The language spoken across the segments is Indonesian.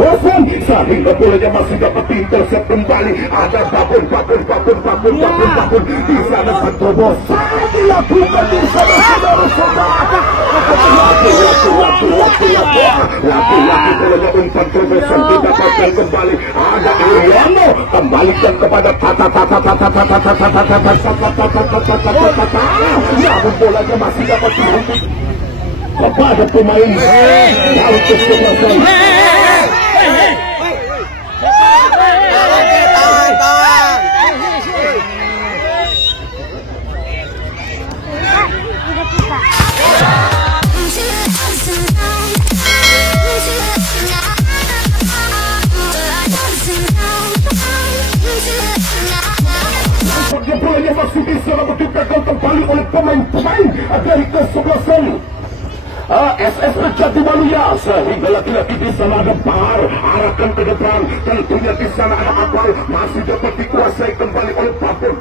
bosan sehingga bolanya masih dapat intercept kembali. Ada babon di sana terbosan dilakukan di sana saudara-saudara. Laki-laki bolanya umpan terbosan didapatkan kembali. Ada Ariano kembalikan kepada namun bolanya masih dapat dihentikan kepada pemain untuk selesai. Bolanya masih bisa dipegang kembali oleh pemain-pemain dari kesebelasan SS Jati Waluya, sehingga laki-laki di sana ada Bahar arahkan ke depan. Tentunya di sana ada Akmal masih dapat dikuasai kembali oleh Papun,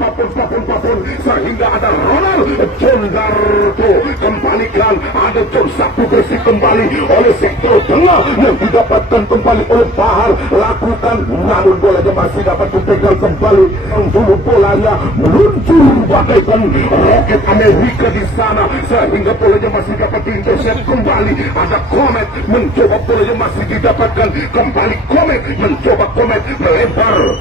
sehingga ada Ronald Jondarto kembalikan. Ada John Sabtu bersih kembali oleh sektor tengah yang didapatkan kembali oleh Bahar. Lakukan namun bolanya masih dapat dipegang kembali. Dulu bolanya meluncur bagaikan roket Amerika di sana, sehingga bolanya masih dapat diintercept kembali. Ada Komet mencoba, bolanya masih didapatkan kembali. Komet melempar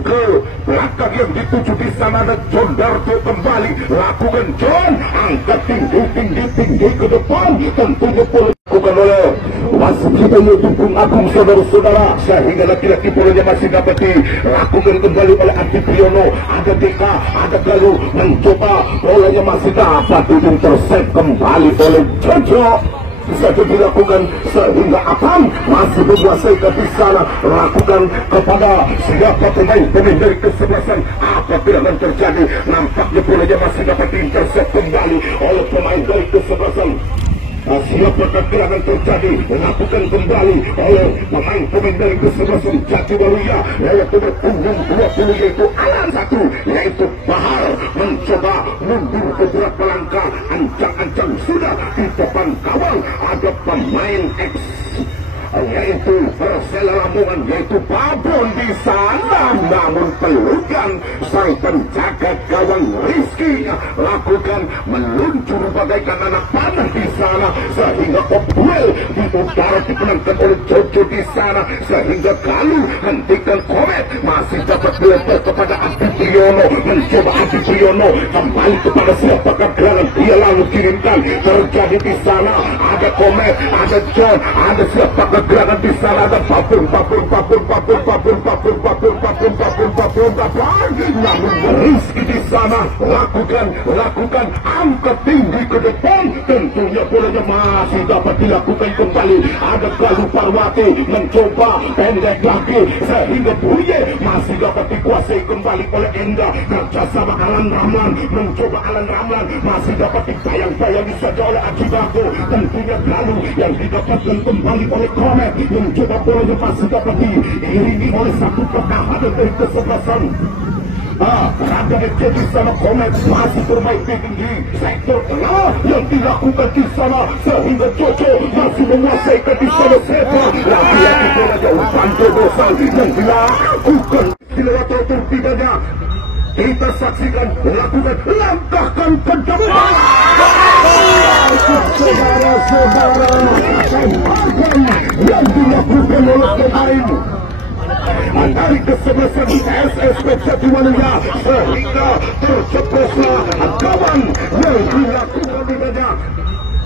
ke belakang yang dituju di sana. Ada John Darto kembali. Lakukan John, angkat tinggi ke depan. Tentunya boleh dilakukan oleh wasit kita yaitu Bung Agung, saudara-saudara, sehingga laki-laki bolanya masih dapat dilakukan kembali oleh Adi Priyono. Ada Deka, ada Galuh mencoba, bolanya masih dapat diintercept kembali oleh Jojo. Bisa dilakukan sehingga Atam masih menguasai ke sana. Lakukan kepada siapa pemain dari kesebelasan. Apabila yang terjadi, nampaknya bolanya masih dapat diintercept kembali oleh pemain dari kesebelasan. Siapa kekirangan terjadi, lakukan kembali oleh pemain dari kesebelasan Jati Waluya, yaitu berpunggung 20, yaitu Alan 1, yaitu Bahar mencoba mundur beberapa langkah. Ancang-ancang sudah di depan gawang. Ada pemain X yaitu Persela Lamongan, yaitu Babon di sana. Namun pelukan sang penjaga gawang Rizky lakukan meluncur bagaikan anak panah di sana, sehingga duel di udara dimenangkan oleh Jojo di sana, sehingga Galuh hentikan Komet masih dapat dilempar kepada Adi Priyono. Mencoba Adi Priyono kembali kepada siapakah gerangan, dia lalu kirimkan. Terjadi di sana ada Komet, ada John, ada siapakah gerangan di sana. Ada Papun. Namun Rizky di sana lakukan angkat tinggi ke depan. Tentunya bolanya masih dapat dilakukan kembali. Ada Galuh Parwati mencoba pendek lagi, sehingga Buye masih dapat dikuasai kembali oleh Enda. Kerjasama Alan Ramlan, mencoba Alan Ramlan masih dapat dibayang-bayangi saja oleh Aji Bago. Tentunya Galuh yang didapatkan kembali oleh Komet. Mencoba bolanya masih dapat diiringi oleh satu pertahanan dari kesebelasan. Raga FC di sana. Komet masih bermain tinggi sektor tengah yang dilakukan di sana, sehingga Jojo masih menguasai di sana. Sepa laki-laki bolanya umpan terobosan yang dilakukan di lewat tidaknya. Kita saksikan, lakukan, langkahkan ke depan. Saudara-saudara, yang dilakukan oleh pemain dari kesebelasan SSP Jati Waluya, sehingga tercetuslah gawang yang dilakukan di banyak.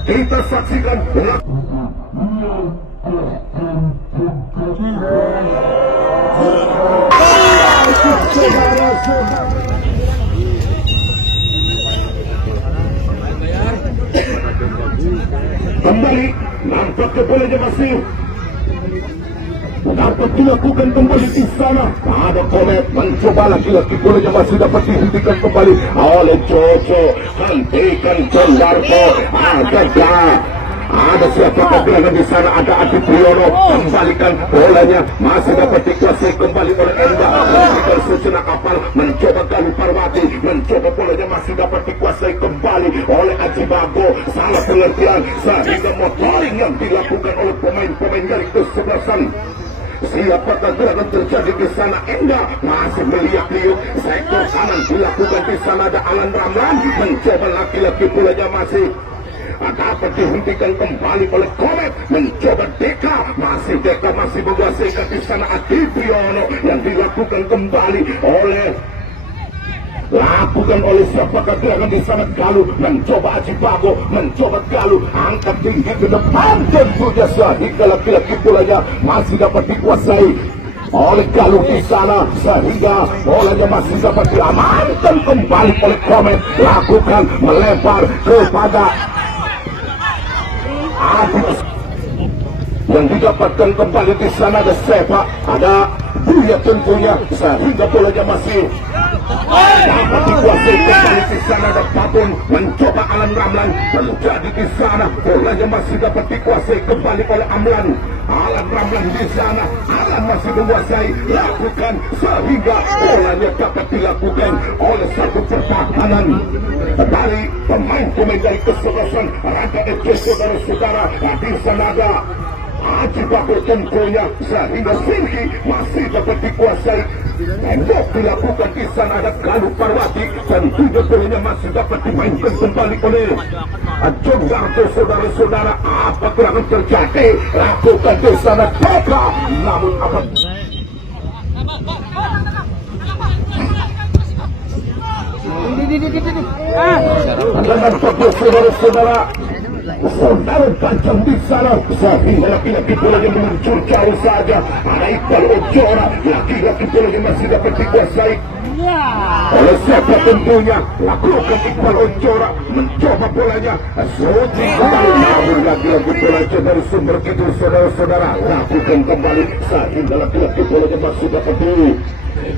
Kita saksikan kembali, nampaknya bolanya masih dapat dilakukan kembali di sana. Ada Komet mencoba lagi-lagi, bolanya masih dapat dihentikan kembali oleh Jojo. Hentikan John Darto. Ada siapa gerangan di sana. Ada Adi Priyono, kembalikan bolanya masih dapat dikuasai kembali oleh Enda. Mencoba sejenak kapal, mencoba Galuh Parwati, mencoba bolanya masih dapat dikuasai kembali kembali oleh Aji Bago. Salah pengertian sehingga motoring yang dilakukan oleh pemain-pemain dari kesebelasan. Siapakah gerangan terjadi di sana? Enggak, masih melihat-lihat. Sektor kanan dilakukan di sana ada Alan Ramlan mencoba laki-laki pulanya masih dapat dihentikan kembali oleh Komet, mencoba Deka, masih Deka masih menguasai di sana Adi Priyono yang dilakukan kembali oleh siapakah gerangan di sana? Galuh mencoba Aji Bago, mencoba Galuh angkat tinggi ke depan, tentunya sehingga laki-laki bolanya masih dapat dikuasai oleh Galuh di sana sehingga bolanya masih dapat diamankan kembali oleh Komet, lakukan melempar kepada Agus yang didapatkan kembali di sana ada Sepa, ada Buya tentunya sehingga bolanya masih dapat dikuasai kembali di sana ada Papun mencoba Alan Ramlan terjadi di sana bolanya masih dapat dikuasai kembali oleh Amlan. Alan Ramlan di sana, Alan masih menguasai, lakukan sehingga bolanya dapat dilakukan oleh satu pertahanan dari pemain-pemain dari kesebelasan Raja FC saudara-saudara. Di sana ada Aji Bago tentunya sehingga Silky masih dapat dikuasai. Tembok dilakukan di sana ada Galuh Parwati dan juga bolanya masih dapat dimainkan kembali oleh John Garto saudara-saudara. Apa gerangan terjadi? Lakukan di sana Teka, namun apa? Dengan saudara-saudara saudara kancam di sana sehingga laki-laki bolanya meluncur jauh saja. Ada Iqbal Ojora, laki-laki bolanya masih dapat dikuasai oleh siapa tentunya. Lakukan Iqbal Ojora mencoba bolanya Soti kembali, namun lagi-lagi bolanya dari sumber kidul saudara-saudara. Lakukan kembali sehingga laki-laki bolanya masih dapat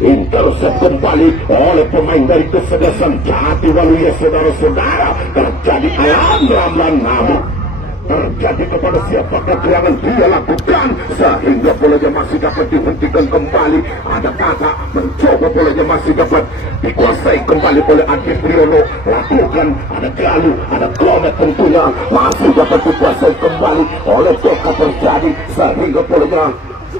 intercept kembali oleh pemain dari kesebelasan Jatiwaluya saudara-saudara. Terjadi Alan Ramlan, namun terjadi kepada siapakah gerangan dia lakukan sehingga bolanya masih dapat dihentikan kembali. Ada Kata mencoba bolanya masih dapat dikuasai kembali oleh Adi Priyono. Lakukan ada Galuh, ada Komet tentunya masih dapat dikuasai kembali oleh Deka terjadi sehingga bolanya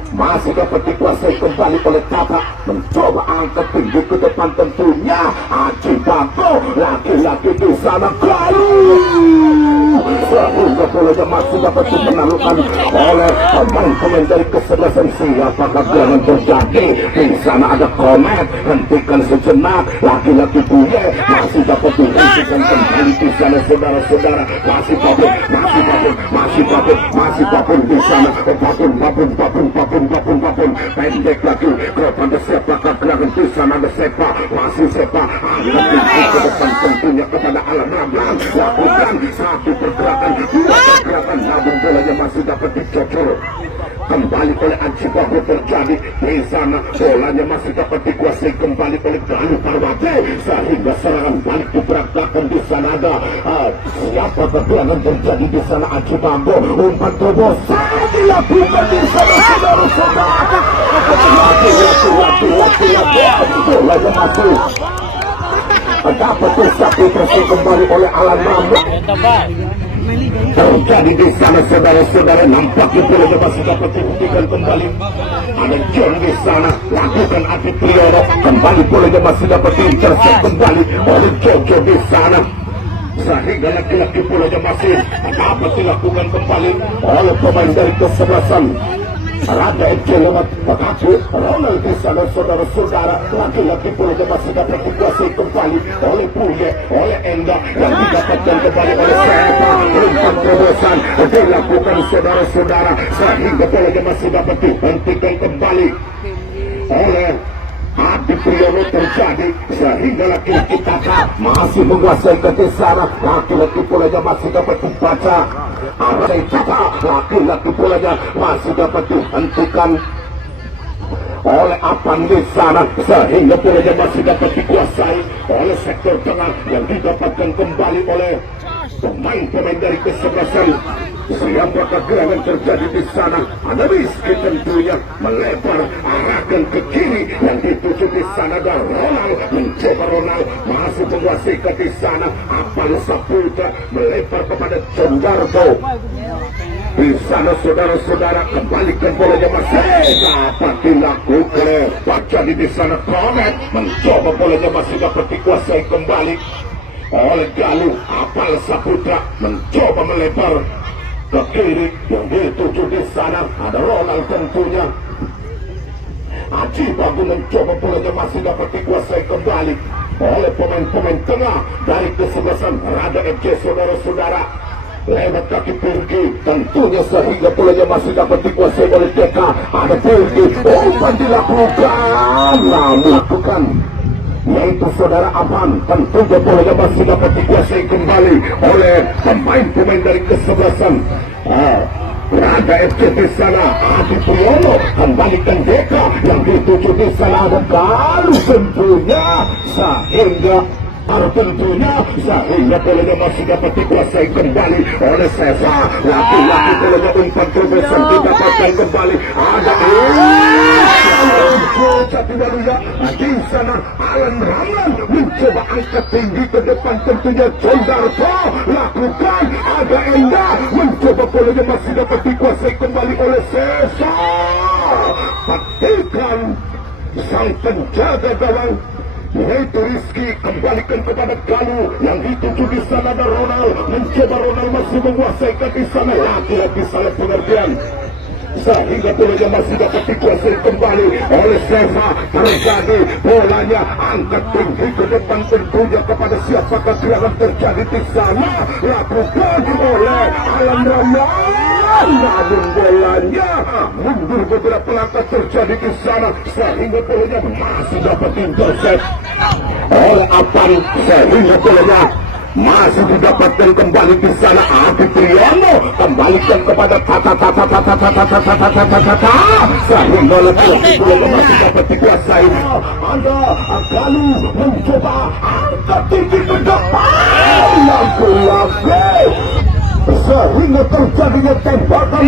masih dapat dikuasai kembali oleh Kata, mencoba angkat tinggi ke depan tentunya Aji Bago, laki-laki di sana Galuh sehingga bolanya masih dapat dipengaruhkan oleh pemain-pemain dari kesebelasan. Siapakah gerangan terjadi? Di sana ada Komet, hentikan sejenak, laki-laki Buye masih dapat dihentikan kembali di sana saudara-saudara. Masih Papun di sana, Papun pendek lagi kepada siapakah gerangan di sana ada Sepa, masih Sepa angkat tinggi ke depan tentunya kepada Alan Ramlan. Lakukan satu pergerakan, dua pergerakan, namun bolanya masih dapat dicocor kembali oleh Aji Bago terjadi di sana. Bolanya masih dapat dikuasai kembali oleh Galuh Parwati sehingga serangan balik diberantakan. Di sana ada siapa gerangan terjadi di sana Aji Bago, umpan terobosan dilakukan di sana saudara-saudara. Bolanya masih dapat disapu kembali oleh Alan Ramlan. Terjadi di sana saudara-saudara, nampaknya bolanya masih dapat dihentikan kembali. Ada John di sana, lakukan Adi Priyono kembali, bolanya masih dapat diintercept kembali oleh Jojo di sana sehingga laki-laki bolanya masih dapat dilakukan kembali oleh pemain dari kesebelasan Raja FC lewat mengaku Ronald di sana saudara-saudara. Laki-laki bolanya masih dapat dikuasai kembali oleh Buye, oleh Enda yang didapatkan kembali oleh Sepa. Umpan terobosan dilakukan saudara-saudara sehingga bolanya masih dapat dihentikan kembali oleh Adi Priyono terjadi sehingga laki-laki Kata masih menguasai ke sana. Laki-laki bolanya masih dapat membaca arah Kata, laki-laki bolanya masih dapat dihentikan oleh Apan di sana sehingga bolanya masih dapat dikuasai oleh sektor tengah yang didapatkan kembali oleh pemain-pemain dari kesebelasan Siapakah gerangan terjadi di sana? Ada Rizky tentunya melebar arahkan ke kiri yang dituju di sana dan Ronald mencoba masih menguasai di sana. Apal Saputra melebar kepada Jondarto. Di sana saudara-saudara kembalikan bolanya masih dapat dilakukan. Baca di sana Komet mencoba bolanya masih dapat dikuasai kembali oleh Galuh. Apal Saputra mencoba melebar ke kiri yang dituju di sana. Ada Ronald tentunya. Aji Bagu mencoba bolanya masih dapat dikuasai kembali oleh pemain-pemain tengah dari kesebelasan Rada FC saudara-saudara. Lewat kaki Pirgi tentunya sehingga bolanya masih dapat dikuasai oleh TK. Ada Pirgi, umpan dilakukan, melakukan yaitu saudara Avan. Tentunya bolanya masih dapat dikuasai kembali oleh pemain-pemain dari kesebelasan Rada FC di sana. Adi Priyono kembalikan Deka yang dituju di sana. Ada Galuh tentunya sehingga bolanya masih dapat dikuasai kembali oleh Seva. Laki-laki bolanya umpan terbesar didapatkan kembali. Ada Jatiwaluya di sana. Alan Ramlan mencoba angkat tinggi ke depan tentunya. Jondarto lakukan. Ada Enda mencoba bolanya masih dapat dikuasai kembali oleh Seva. Patikan sang penjaga gawang yaitu Rizky kembalikan kepada Galuh yang dituju di sana. Dan Ronald mencoba, Ronald masih menguasai di sana. Lagi-lagi salah pengertian sehingga bolanya masih dapat dikuasai kembali oleh Seva. Terjadi bolanya angkat tinggi ke depan tentunya kepada siapakah gerangan terjadi di sana. Lakukan oleh Alan Ramlan. Namun bolanya mundur beberapa langkah terjadi di sana sehingga bolanya masih dapat intercept oleh Avan. Sehingga bolanya masih didapatkan kembali di sana. Adi Priyono kembalikan kepada Tata sehingga laki-laki bolanya masih dapat dikuasai. Ada Galuh mencoba angkat tinggi ke depan. Laki-laki sehingga terjadinya tembakan.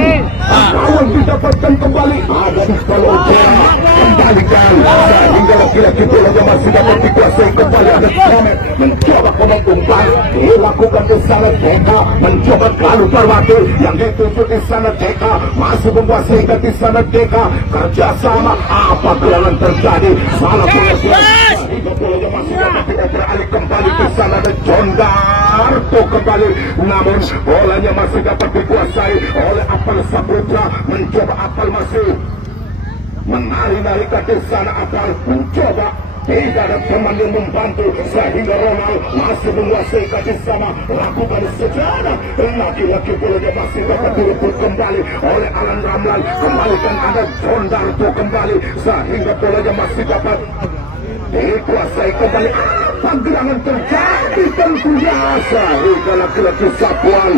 Kawan didapatkan kembali. Ada di Palojera kembalikan sehingga laki-laki bolanya masih dapat dikuasai kembali. Ada Komet mencoba umpan dilakukan di sana. Deka mencoba Galuh Parwati yang dituju di sana. Deka masih menguasai di sana. Deka kerjasama. Apa gerangan terjadi? Salah pengertian sehingga bolanya masih dapat dioperasi kembali di sana. Ada Jondarto kembali, namun bolanya masih dapat dikuasai oleh Apal Saputra. Mencoba Apal masih menari-nari ke sana. Apal mencoba, tidak ada teman yang membantu sehingga Ronald masih menguasai di sana. Lakukan sejarah. Laki-laki bolanya masih dapat direbut kembali oleh Alan Ramlan. Kembalikan ada Jondarto kembali sehingga bolanya masih dapat dikuasai kembali. Apa gerangan terjadi? Tentunya sehingga laki-laki Sapuan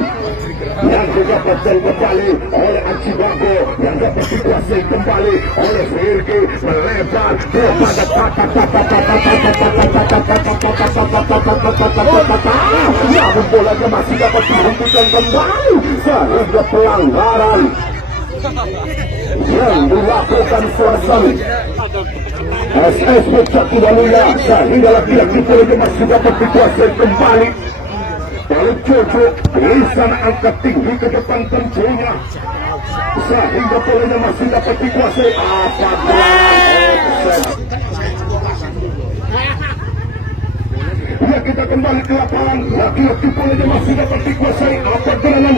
yang didapatkan kembali oleh Aji Bago yang dapat dikuasai kembali oleh Virgi. Melebar kepada namun bolanya masih dapat dihentikan kembali sehingga pelanggaran yang dilakukan Swarsan SSB Jatiwaluya sehingga laki-laki bolanya masih dapat dikuasai kembali oleh Jojo. Di sana angkat tinggi ke depan tentunya sehingga bolanya masih dapat dikuasai. Ya, kita kembali ke lapangan. Laki-laki bolanya masih dapat dikuasai. Apa gerangan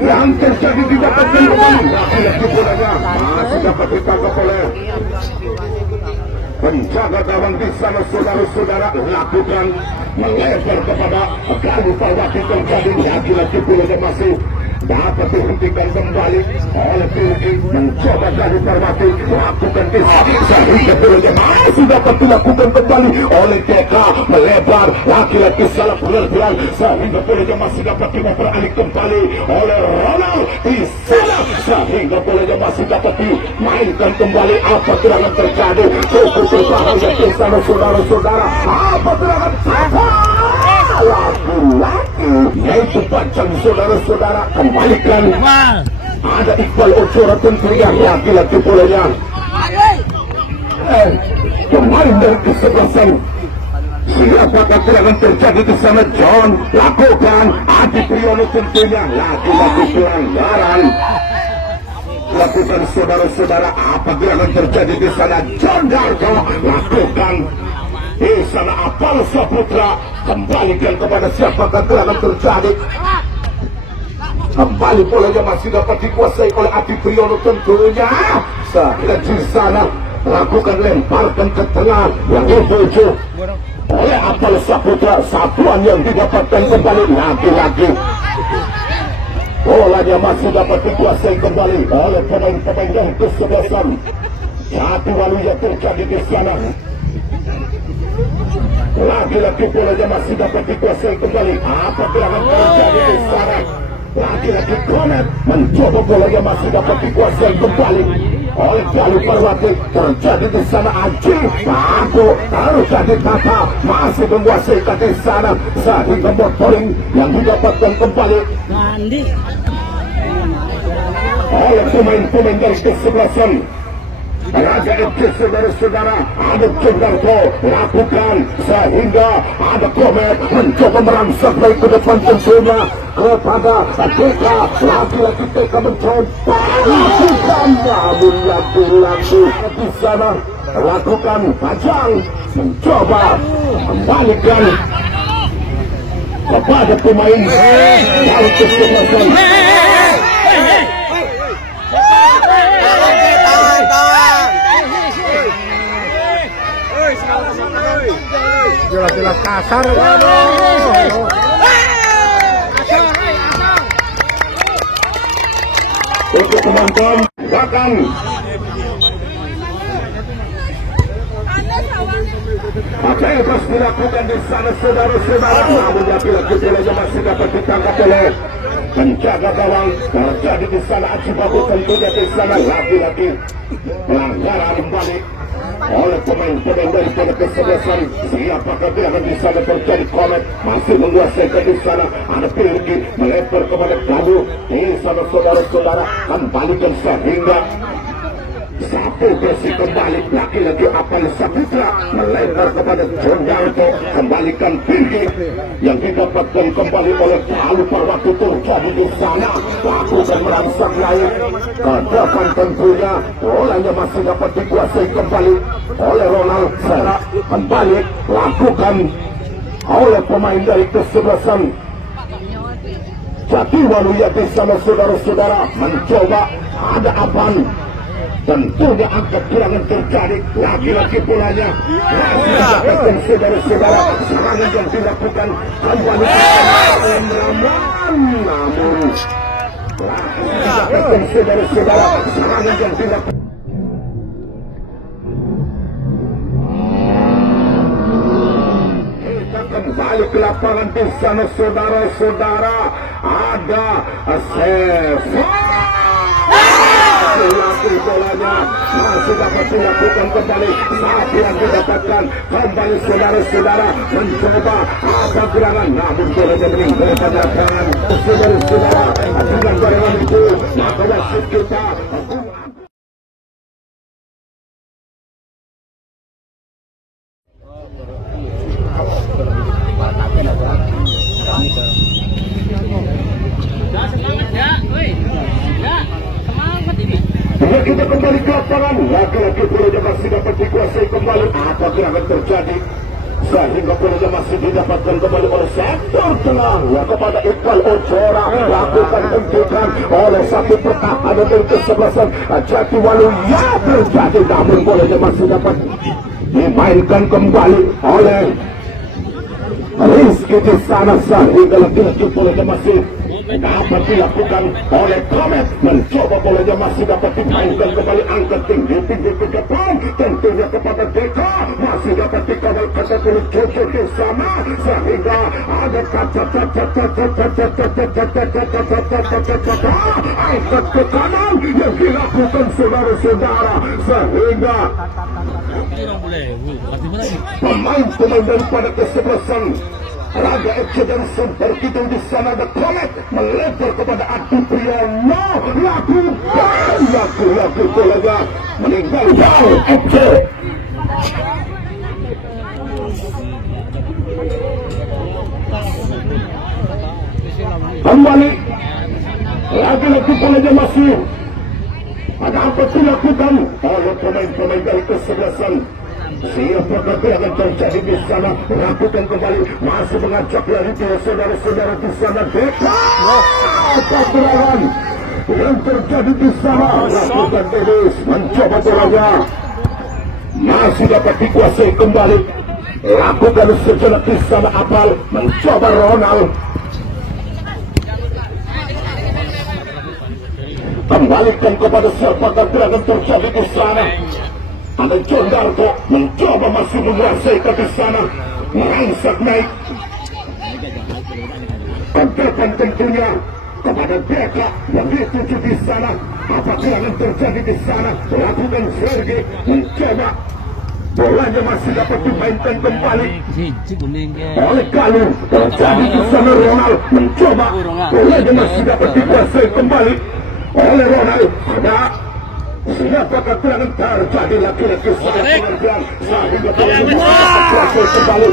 yang terjadi didapatkan kembali? Laki-laki bolanya masih dapat ditangkap oleh penjaga gawang di sana. Saudara-saudara lakukan melebar kepada Galuh Parwati. Terjadi laki-laki bolanya masih dapat dihentikan kembali oleh Pirgi. Mencoba Galuh Parwati lakukan di sehingga bolanya masih dapat dilakukan kembali oleh Deka. Melebar laki-laki salah pengertian sehingga bolanya masih dapat dioperasi kembali oleh Ronald di sana sehingga bolanya masih dapat dimainkan kembali. Apa gerangan terjadi? Cukup berbahaya di sana saudara-saudara. Apa gerangan laki-laki yaitu Bajang saudara-saudara kembalikan. Ada Iqbal Ojora tentunya laki-laki bolanya. Pemain dari kesebelasan. Siapakah serangan terjadi di sana? John lakukan. Adi Priyono tentunya laki-laki pelanggaran. Lakukan saudara-saudara, apa gerangan terjadi di sana? John Darko lakukan. Di sana Apal Saputra kembalikan kepada siapakah gerangan terjadi? Kembali bolanya masih dapat dikuasai oleh Adi Priyono tentunya. Di sana lakukan lemparkan ke tengah yang dituju oleh Apal Saputra. Satuan yang didapatkan kembali lagi-lagi. Bolanya masih dapat dikuasai kembali oleh pemain-pemain yang kesebelasan. Satu waluya terjadi di sana. Lagi-lagi bolanya masih dapat dikuasai kembali. Apa gerangan terjadi di sana? Lagi-lagi Komet mencoba bolanya masih dapat dikuasai kembali oleh Galuh Parwati. Terjadi di sana Aji Aku terjadi Tata masih menguasai di sana sehingga motoring yang didapatkan kembali oleh pemain-pemain dari kesebelasan. Raja FC saudara-saudara, ada Jendarto lakukan sehingga ada Komet mencoba merangsek baik ke depan tentunya kepada TK. Laki-laki TK mencoba lakukan, namun laki-laki di sana lakukan. Bajang mencoba kembalikan kepada pemain dari kesebelasan. Jelas-jelas kasar. Untuk penonton belakang. Apa yang terus dilakukan di sana saudara-saudara? Namun laki-laki bolanya masih dapat ditangkap oleh penjaga gawang. Terjadi di sana Aji Babu tentunya di sana laki-laki pelanggaran balik oleh pemain-pemain daripada kesebelasan. Siapakah gerangan di sana terjadi? Komet masih menguasai di sana. Ada Pirgi melempar kepada Galuh di sana saudara-saudara. Kembalikan sehingga Sapu bersih kembali. Laki-laki Apal Saputra melempar kepada John Darto. Kembalikan Pirgi yang didapatkan kembali oleh Galuh Parwati. Terjadi di sana. Lakukan merangsek naik ke depan tentunya. Bolanya masih dapat dikuasai kembali oleh Ronald Sera. Kembali lakukan oleh pemain dari kesebelasan. Jatiwaluya di sana saudara-saudara mencoba. Ada Apan tentunya angkat gerangan terjadi. Lagi-lagi bolanya masih didapatkan saudara-saudara. Serangan yang dilakukan kembali namun didapatkan saudara-saudara. Serangan yang dilakukan kembali ke lapangan di sana saudara-saudara. Ada laki bolanya masih dapat dilakukan kembali. Saat yang didapatkan kembali saudara-saudara mencoba apa gerangan, namun bolanya meninggal pada tangan saudara-saudara. Dengan barengan itu maka wasit kita kita kembali ke lapangan. Laki-laki bolanya masih dapat dikuasai kembali. Apa gerangan terjadi sehingga bolanya masih didapatkan kembali oleh sektor tengah kepada Iqbal Ojora. Lakukan hentikan oleh satu pertahanan dari kesebelasan Jatiwaluya terjadi, namun bolanya masih dapat dimainkan kembali oleh Rizky di sana sehingga laki-laki bolanya masih dapat dilakukan oleh Komet. Mencoba bolanya masih dapat dimainkan kembali. Angkat tinggi ke depan tentunya kepada Deka. Masih dapat dikawal kata oleh Jojo di sana sehingga ada angkat ke kanan yang dilakukan saudara-saudara sehingga pemain-pemain daripada kesebelasan Raga FC dan Super Kidul di sana ada Komet melebar kepada Adi Priyono. Laku bolanya meninggalkan FC. Kembali lagi bolanya masih. Ada apa dilakukan oleh pemain-pemain dari kesebelasan? Siapakah yang akan terjadi di sana? Lakukan kembali, masih mengajak lari para saudara-saudara di sana. Apa serangan yang terjadi di sana? Lakukan Dennis, mencoba bolanya, masih dapat dikuasai kembali. Lakukan sejenak di sana Apal, mencoba Ronald. Kembalikan kepada siapakah yang akan terjadi di sana? Ada John Darko mencoba masih menguasai ke sana, merangsak naik ke depan tentunya kepada Deka yang dituju di sana. Apakah yang terjadi di sana? Lakukan Sergei mencoba, bolanya masih dapat dimainkan kembali oleh Kalu. Terjadi di sana Ronald mencoba, bolanya masih dapat dikuasai kembali oleh Ronald. Ada siapakah terangan terjadi laki-laki sedang pengertian sehingga kuasai kembali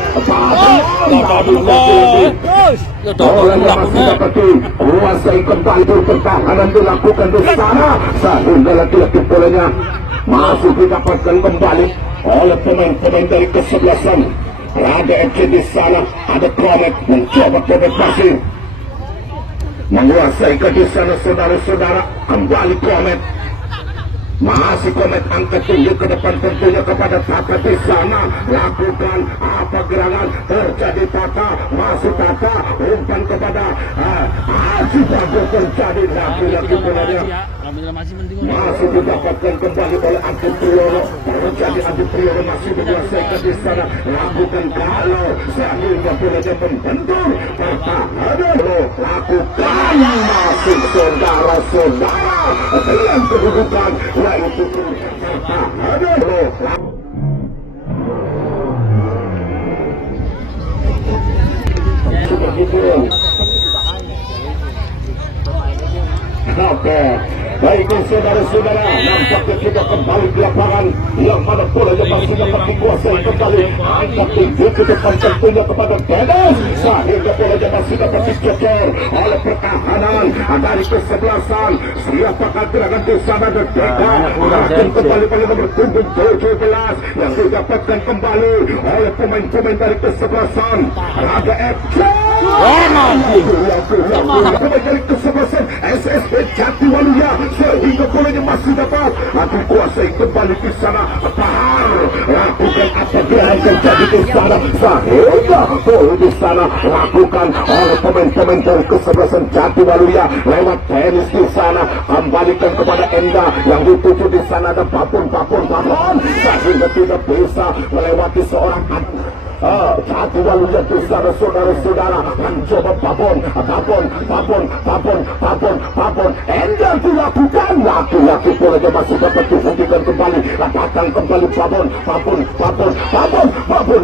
bolanya masih dapat dikuasai kembali. Pertahanan dilakukan di sana sehingga laki-laki bolanya masih didapatkan kembali oleh pemain-pemain dari kesebelasan Raga FC di sana. Ada Komet mencoba Komet masih menguasai ke sana saudara-saudara. Kembali Komet, masih Komet angkat tinggi ke depan tentunya kepada Tata di sana. Lakukan apa gerangan terjadi Tata, masih Tata umpan kepada Aji Bago. Terjadi laki-laki bolanya masih didapatkan kembali oleh Adi Priyono. Terjadi Adi Priyono masih menguasai ke sana. Lakukan kalau sehingga bolanya membentur pertahanan. Lakukan masih saudara-saudara dengan kedudukan yaitu pertahanan. Seperti itu. Oke, baiklah saudara-saudara, nampaknya kita kembali ke lapangan yang mana bolanya masih dapat dikuasai kembali. Angkat tinggi ke depan tentunya kepada Dennis, sehingga bolanya masih dapat dicocor oleh pertahanan dari kesebelasan. Siapakah gerangan di sana? Deka akan kembali pada nomor punggung 17 yang didapatkan kembali oleh pemain-pemain dari kesebelasan Raga FC. Pemain dari kesebelasan SSB Jatiwaluya sehingga bolanya masih dapat dikuasai kembali di sana. Pahar lakukan apa yang terjadi di sana sehingga bola di sana lakukan oleh pemain-pemain dari kesebelasan Jatiwaluya lewat tenis di sana. Kembalikan kepada Enda yang dituju di sana. Ada Papun sehingga tidak bisa melewati seorang Jatiwaluya di sana saudara-saudara. Mencoba Papun Enda dilakukan. Laki-laki bolanya masih dapat dihentikan kembali. Datang kembali Papun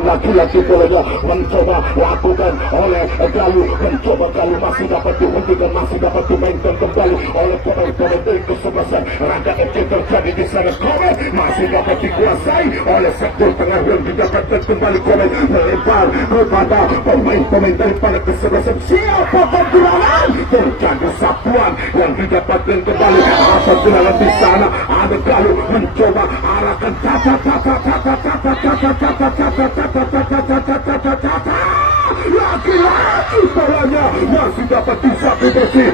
laki-laki bolanya mencoba lakukan oleh Galuh. Mencoba Galuh masih dapat dihentikan, masih dapat dimainkan kembali oleh pemain-pemain dari kesebelasan Raga FC. Terjadi di sana Komet masih dapat dikuasai oleh sektor tengah yang didapatkan kembali. Komet melebar kepada pemain-pemain daripada kesebelasan. Siapa pergelangan? Terjadi sapuan yang didapatkan kembali. Apa gerangan di sana? Ada Galuh mencoba arahkan laki-laki bolanya masih dapat disakiti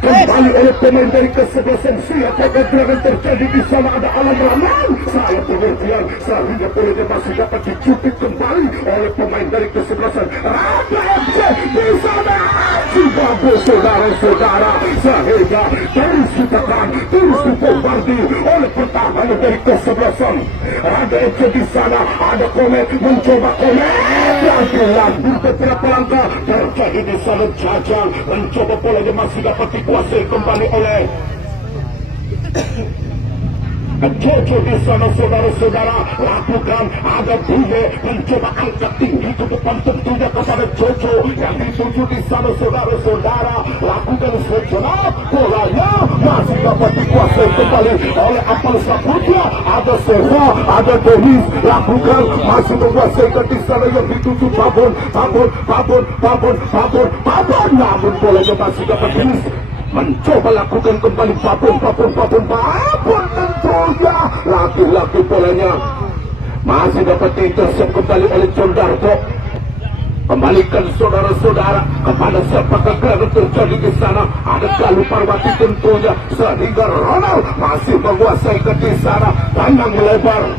kembali oleh pemain dari kesebelasan. Siapakah gerangan terjadi di sana? Ada Alam Rahman. Saya pengertian sehingga bolanya masih dapat dicupit kembali oleh pemain dari kesebelasan Raga FC di sana. Bagus saudara-saudara, sehingga terus ditekan, terus dibombardir oleh pertahanan dari kesebelasan Raga FC di sana. Ada Komet mencoba lagi beberapa langkah. Terjadi di sana Jajang mencoba bolanya masih dapat dikuasai kembali oleh Jojo di sana saudara-saudara, lakukan ada Bule mencoba angkat tinggi ke depan tentunya kepada Jojo yang dituju di sana saudara-saudara, lakukan sejenak, bolanya masih dapat dikuasai kembali oleh Apal Saputra. Ada Seva, ada Denis, lakukan masih menguasai di sana yang dituju Babon, namun bolanya masih dapat Denis mencoba lakukan kembali Babon tentunya laki-laki bolanya masih dapat diintersep kembali oleh Jondarto. Kembalikan saudara-saudara kepada siapa kegagalan terjadi di sana. Ada Galuh Parwati tentunya, sehingga Ronald masih menguasai di sana, pandang melebar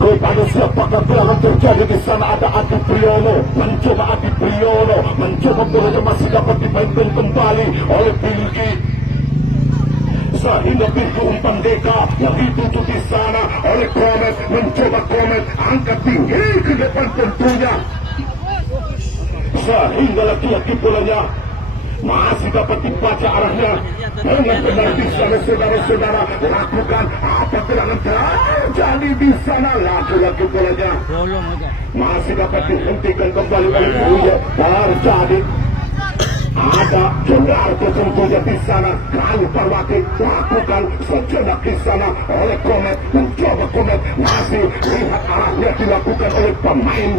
kepada siapa kegagalan terjadi di sana. Ada Adi Priyono, mencoba bolanya masih dapat dimainkan kembali oleh Bilgi, sehingga pintu umpan deka yang ditutup di sana oleh Komet. Mencoba Komet angkat tinggi ke depan tentunya, sehingga laki-laki bolanya masih dapat dibaca arahnya dengan benar di sana saudara-saudara. Lakukan apa gerangan terjadi di sana, laki-laki bolanya masih dapat dihentikan kembali oleh Buya. Terjadi ada Jondarto tentunya di sana. Galuh Parwati lakukan sejenak di sana oleh Komet. Mencoba Komet masih lihat arahnya dilakukan oleh pemain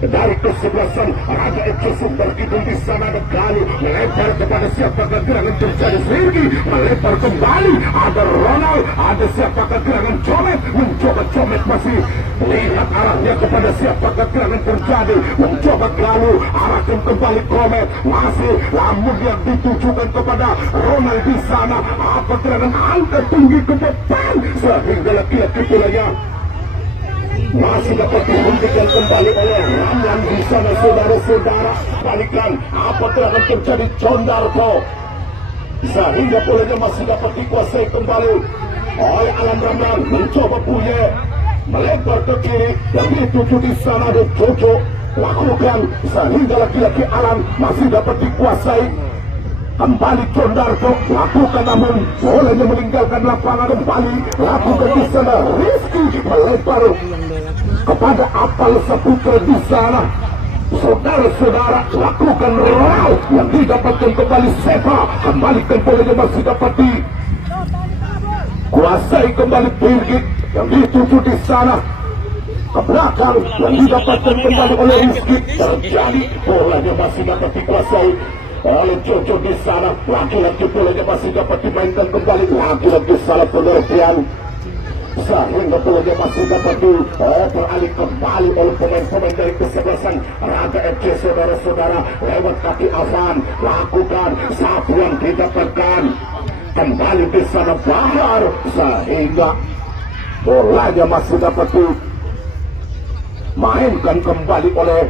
dari kesebelasan Raja FC Sumber Kidul. Di sana ada Galuh melempar kepada siapa gerangan terjadi, Sergi melempar kembali, ada Ronald, ada siapa gerangan Comet. Mencoba Comet masih lihat arahnya kepada siapa gerangan terjadi, mencoba Galuh arahkan kembali Komet, masih lamun yang ditujukan kepada Ronald di sana. Apa gerangan angkat tinggi ke depan, sehingga laki-laki pulanya masih dapat dihentikan kembali oleh Ramlan di sana saudara-saudara. Balikan apa telah terjadi Jondarto, sehingga bolanya masih dapat dikuasai kembali oleh Alam Ramlan. Mencoba Buye melebar ke kiri yang dituju di sana ada Jojo, lakukan sehingga laki-laki Alam masih dapat dikuasai kembali Jondarto. Lakukan namun bolanya meninggalkan lapangan kembali, lakukan di sana Rizky melebar kepada Apal Saputra di sana. Saudara-saudara, lakukan Ronald yang didapatkan kembali Seva, kembalikan bolanya masih dapat dikuasai kembali Birgit yang dituju di sana ke belakang yang didapatkan kembali oleh Rizky. Terjadi bolanya masih dapat dikuasai oleh Jojo di sana. Laki-laki bolanya masih dapat dimainkan kembali, laki-laki salah pengertian, sehingga bolanya masih dapat beralih kembali oleh pemain-pemain dari kesebelasan Raja FC saudara-saudara. Lewat kaki Afan, lakukan sapuan didapatkan kembali di sana Bahar, sehingga bolanya masih dapat dimainkan kembali oleh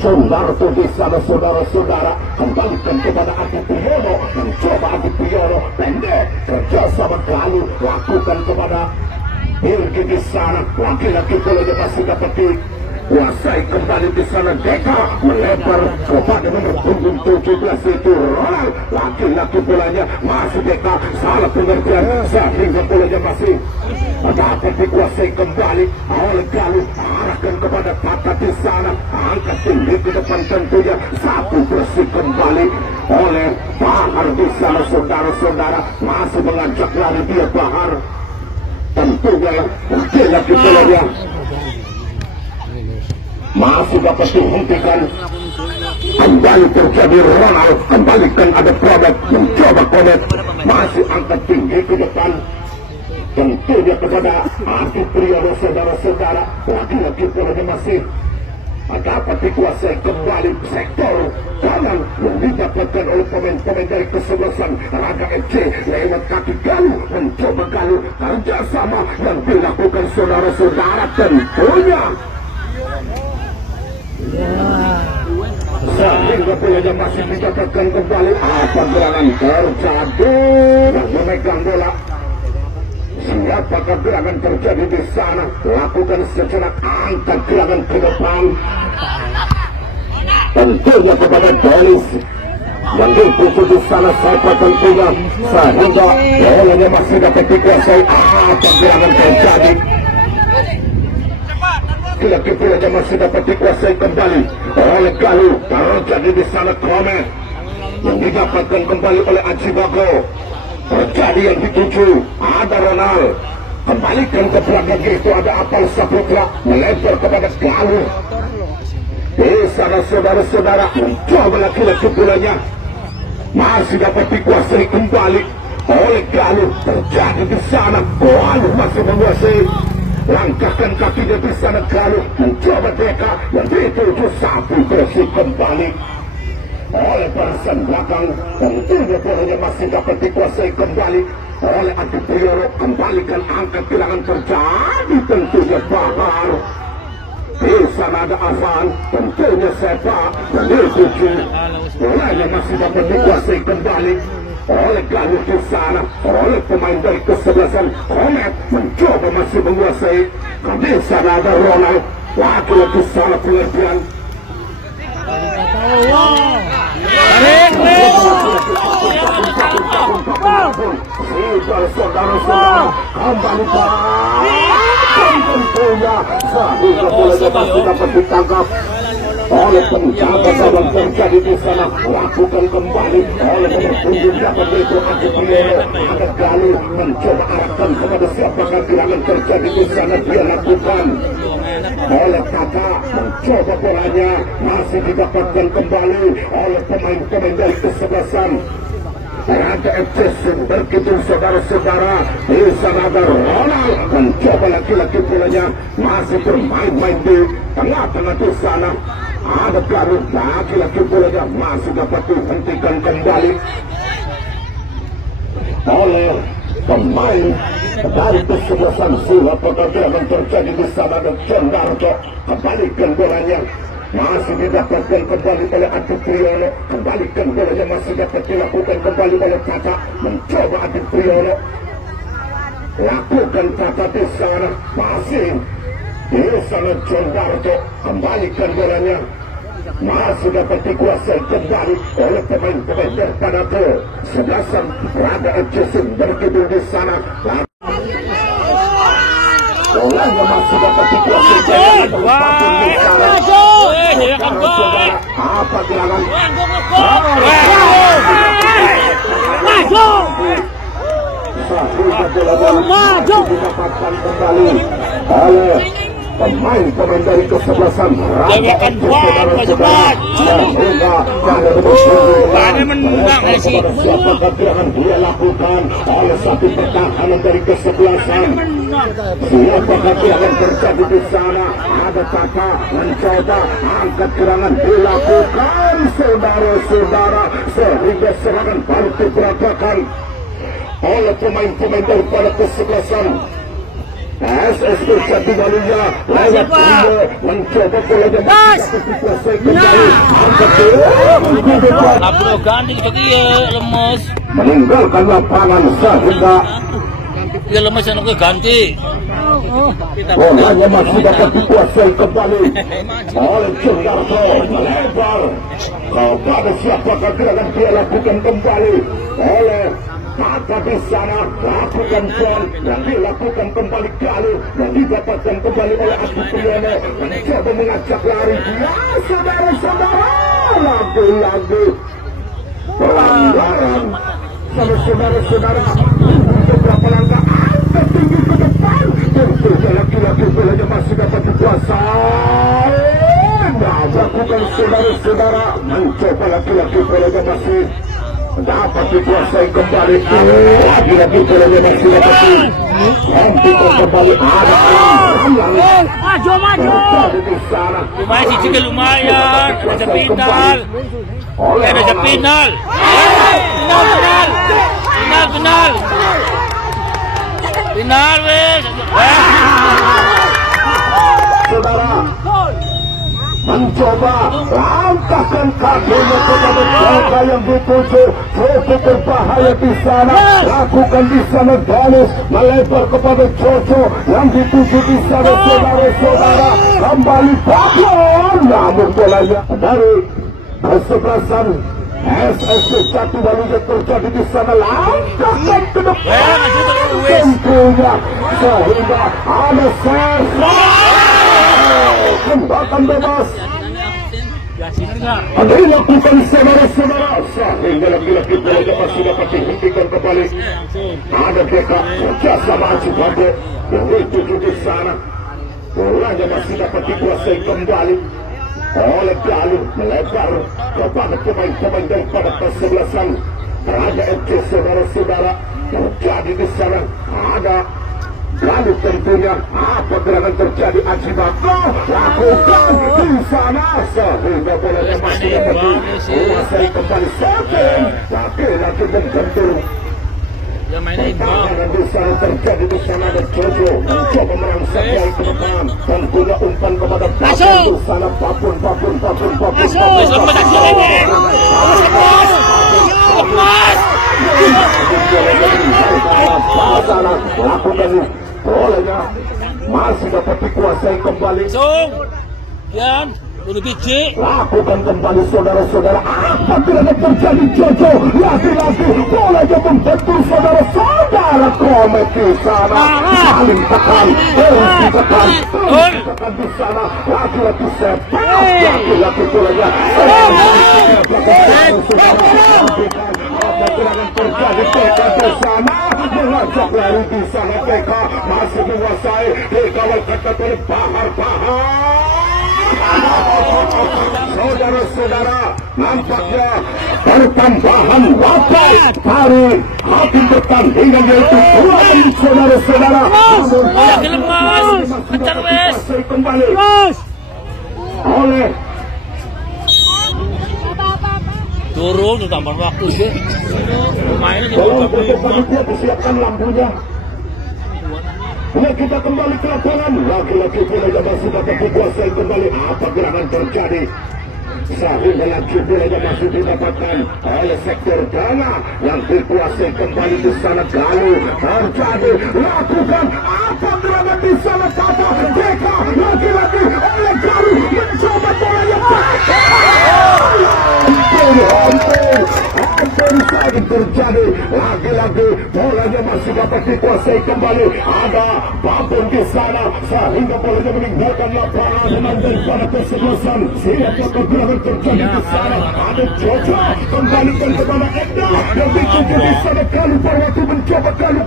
Jondarto di sana saudara-saudara. Kembalikan kepada Adi Priyono, mencoba Adi Priyono pendek kerjasama Galuh, lakukan kepada Birgi di sana. Laki-laki bolanya masih dapat dikuasai kembali di sana. Deka melebar kepada nomor punggung 17 itu Ronald. Laki-laki bolanya masih Deka, salah pengertian, sehingga bolanya masih dapat dikuasai kembali oleh Galuh. Arahkan kepada Tata di sana, angkat tinggi ke depan tentunya, satu bersih kembali oleh Bahar di sana saudara-saudara. Masih mengajak lari dia Bahar, tentunya laki-laki bolanya masih dapat dihentikan. Kembali terjadi Ronald, kembalikan ada Komet, mencoba Komet masih angkat tinggi ke depan tentunya kepada Adi Priyono saudara-saudara. Laki-laki bolanya masih dapat dikuasai kembali sektor kanan yang didapatkan oleh pemain-pemain dari kesebelasan Raga FC. Lewat kaki Galuh, mencoba Galuh kerjasama yang dilakukan saudara-saudara tentunya, sehingga bolanya masih didapatkan kembali. Apa gerangan terjadi yang memegang bola, siapakah gerangan terjadi di sana? Lakukan sejenak, angkat gerangan ke depan tentunya kepada Denis. yang dituju di sana siapa tentunya, sehingga bolanya masih dapat dikuasai. Pergerakan terjadi, laki-laki bolanya masih dapat dikuasai kembali oleh Galuh. Terjadi di sana Komet yang didapatkan kembali oleh Aji Bago. Terjadi yang dituju, ada Ronald, kembalikan ke belakang itu ada Apal Saputra, melempar kepada Galuh. Di sana saudara-saudara, mencoba laki-laki bolanya masih dapat dikuasai kembali oleh Galuh. Terjadi di sana, Galuh masih menguasai. Langkahkan kakinya di sana Galuh, mencoba Deka yang dituju sapu bersih kembali oleh barisan belakang. Tentunya bolanya masih dapat dikuasai kembali oleh Adi Priyono. Kembalikan angkat kehilangan terjadi tentunya Bahar. Di sana ada Afan, tentunya Sepa dan dituju bolanya masih dapat dikuasai kembali oleh Galuh di sana, oleh pemain dari kesebelasan Komet mencoba masih menguasai. Di sana ada Ronald, laki-laki sana pengertian. Saudara-saudara kembalikan tentunya sehingga bolanya masih dapat ditangkap oleh penjaga gawang. Terjadi di sana, lakukan kembali oleh pengunjung dapat itu Adi Priyono. Ada Galuh mencoba arahkan kepada siapakah gerangan. Terjadi di sana, dia lakukan oleh Kakak, mencoba bolanya masih didapatkan kembali oleh pemain-pemain dari kesebelasan Raja FC Sumber Kidul. Saudara-saudara, di sana ada Ronald mencoba laki-laki bolanya masih bermain-main di tengah-tengah di sana. Ada Galuh, laki-laki bolanya masih dapat dihentikan kembali oleh pemain dari kesebelasan Sula. Pergerakan terjadi di sana dan Cendarto kembalikan bolanya masih didapatkan kembali oleh Adi Priyono. Kembalikan bolanya masih dapat dilakukan kembali oleh Tata. Mencoba Adi Priyono, lakukan Tata di sana, masih di sana Cendarto. Kembalikan bolanya masih dapat dikuasai kembali oleh pemain-pemain daripada kesebelasan Raga FC Sumber Kidul di sana. Bolanya masih dapat dikuasai kembali di sana. Apa gerangan? Maju! Didapatkan kembali oleh pemain-pemain dari kesebelasan Raga FC. Siapakah gerangan dia lakukan oleh satu pertahanan dari kesebelasan? Siapakah gerangan terjadi di sana? Ada Tata mencoba angkat gerangan dilakukan saudara-saudara, sehingga serangan baru diberatakan oleh pemain-pemain daripada kesebelasan SSB Jatiwaluya. Lewat Rio mencoba bolanya dikuasai kembali. ganti ke dia lemes, meninggalkan lapangan sehingga dia lemes yang ganti. bolanya masih dapat dikuasai kembali oleh Cendarto. Melebar kepada siapakah gerangan dia lakukan kembali oleh Tata di sana, lakukan John yang dilakukan kembali Galuh yang didapatkan kembali oleh Adi Priyono. Mencoba mengajak lari dia, saudara-saudara, lagi-lagi pelanggaran sama saudara-saudara. Beberapa langkah angkat tinggi ke depan, tentunya laki-laki bolanya masih dapat dikuasai. Nah, lakukan saudara-saudara, mencoba laki-laki bolanya masih dapat dikuasai kembali. Lagi-lagi bolanya masih dapat dihentikan kembali. Ada Maju. di sana. Masih juga lumayan, ada final. Ada final. Final wes. Saudara mencoba langkahkan kakinya kepada jaga yang dituju, cukup berbahaya di sana. Lakukan di sana Danis melebar kepada Jojo yang dituju di sana. Saudara-saudara kembali bakar, namun bolanya dari kesebelasan SSB Jati Balu yang terjadi di sana, langkahkan ke depan tentunya sehingga ada tembakan bebas ada dilakukan saudara-saudara sehingga laki-laki bola dapat sudah dihentikan kembali. Ada BK kerjasama Acibade yang dituju di sana, bolanya masih dapat dikuasai kembali oleh Galuh, melebar kepada pemain-pemain daripada kesebelasan Raja FC. Saudara-saudara, terjadi di sana ada Galuh tentunya. Apa gerangan terjadi? Acibade lakukan di sana sehingga bolanya masih dapat dikuasai kembali. Laki-laki membentur. Pertahanan di sana terjadi di sana. Ada Jojo mencoba merangsek dari ke depan dan punya umpan kepada Papun di sana. Papun. Lakukan bolanya masih dapat dikuasai kembali. Kian, udah biji. Lakukan kembali saudara-saudara. Apa tidak terjadi? Jojo lagi-lagi bolanya membentur saudara-saudara. Komet di sana saling tekan, terus ditekan di sana. Lagi-lagi sepak, lagi-lagi bolanya apa gerangan terjadi? PK di sana mengajak lari di sana. PK masih menguasai, dikawal ketat oleh Bahar. Saudara-saudara, nampaknya pertambahan wakil dari hakim pertandingan yaitu Tuan. Saudara-saudara, Lemas, bentar wes. Kembali oleh turun tambah waktu sih. Mainnya juga panitia disiapkan lampunya. Kita kembali ke lapangan. Laki-laki bola masih dapat dikuasai kembali. Apa gerangan terjadi? Sehingga lagi bola masih didapatkan oleh sektor dana yang dikuasai kembali di sana. Galuh terjadi. Lakukan apa gerangan di sana? Kata mereka laki-laki oleh Galuh mencoba bola yang hampir saja terjadi. Lagi-lagi bolanya masih dapat dikuasai kembali. Ada Papun di sana sehingga bolanya meninggalkan lapangan dengan daripada kesebelasan. Siapa pergerakan terjadi di sana? Ada Jojo kembalikan kepada Enda yang dituju di sana. Galuh Parwati mencoba Galuh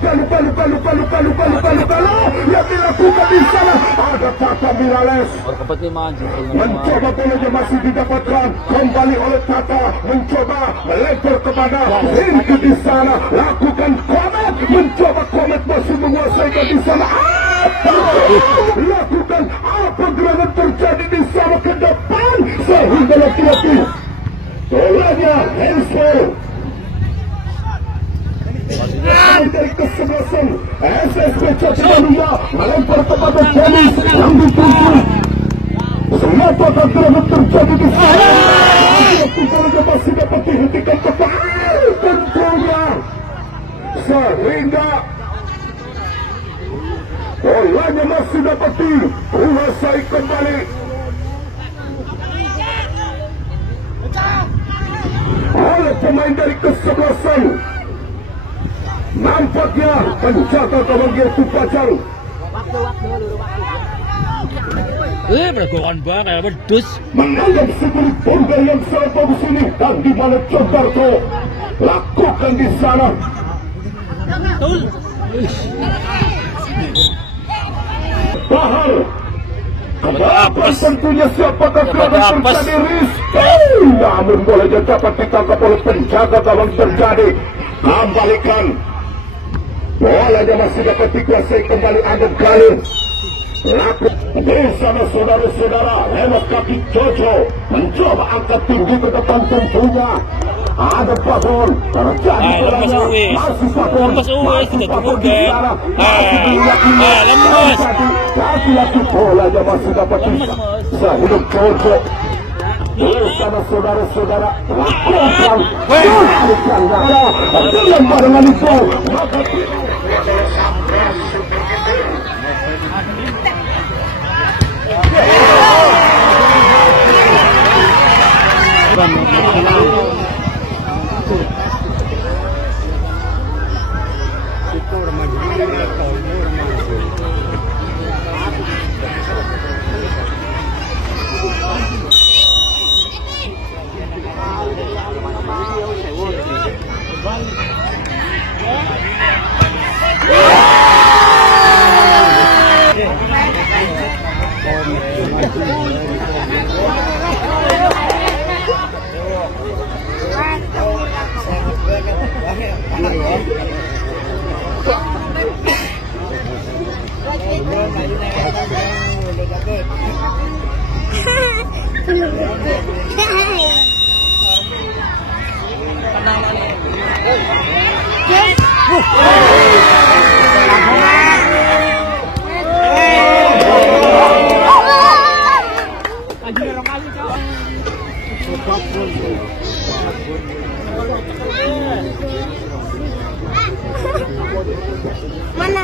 yang dilakukan di sana. Ada Tata Mirales mencoba bolanya masih didapatkan kembali oleh Tata, mencoba melempar kepada Rinky di sana. Lakukan Komet, mencoba Komet masih menguasai di sana. Lakukan apa gerangan terjadi di sana ke depan sehingga laki-laki bolanya handball dari kesebelasan SSB Jati Balu melempar kepada Dennis yang dituju. Siapa gerangan terjadi di sana? Bolanya masih dapat dihentikan kembali tentunya sehingga bolanya masih dapat dikuasai kembali oleh pemain dari kesebelasan. Nampaknya penjaga gawang yaitu Fajar bergokan banget berdus. menanggap sekulit bongkar yang sangat bagus ini dan di mana Jogarto lakukan di sana. Bahar kepada tentunya siapakah gerangan terjadi? Rizky, namun bolanya dapat ditangkap oleh penjaga gawang terjadi. Kembalikan bolanya masih dapat dikuasai kembali. Ada Galuh di sana saudara-saudara. Lewat kaki Jojo mencoba angkat tinggi ke depan tentunya. Ada Papun terjadi bolanya masih Papun di sana. Laki-laki bolanya masih dapat sehidup Jojo di sana saudara-saudara. Lakukan dengan barengan itu Mana?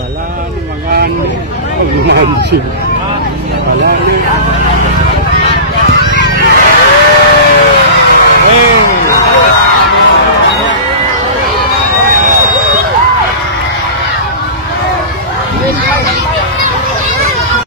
Salah ni mangan, mancing. Salah ni.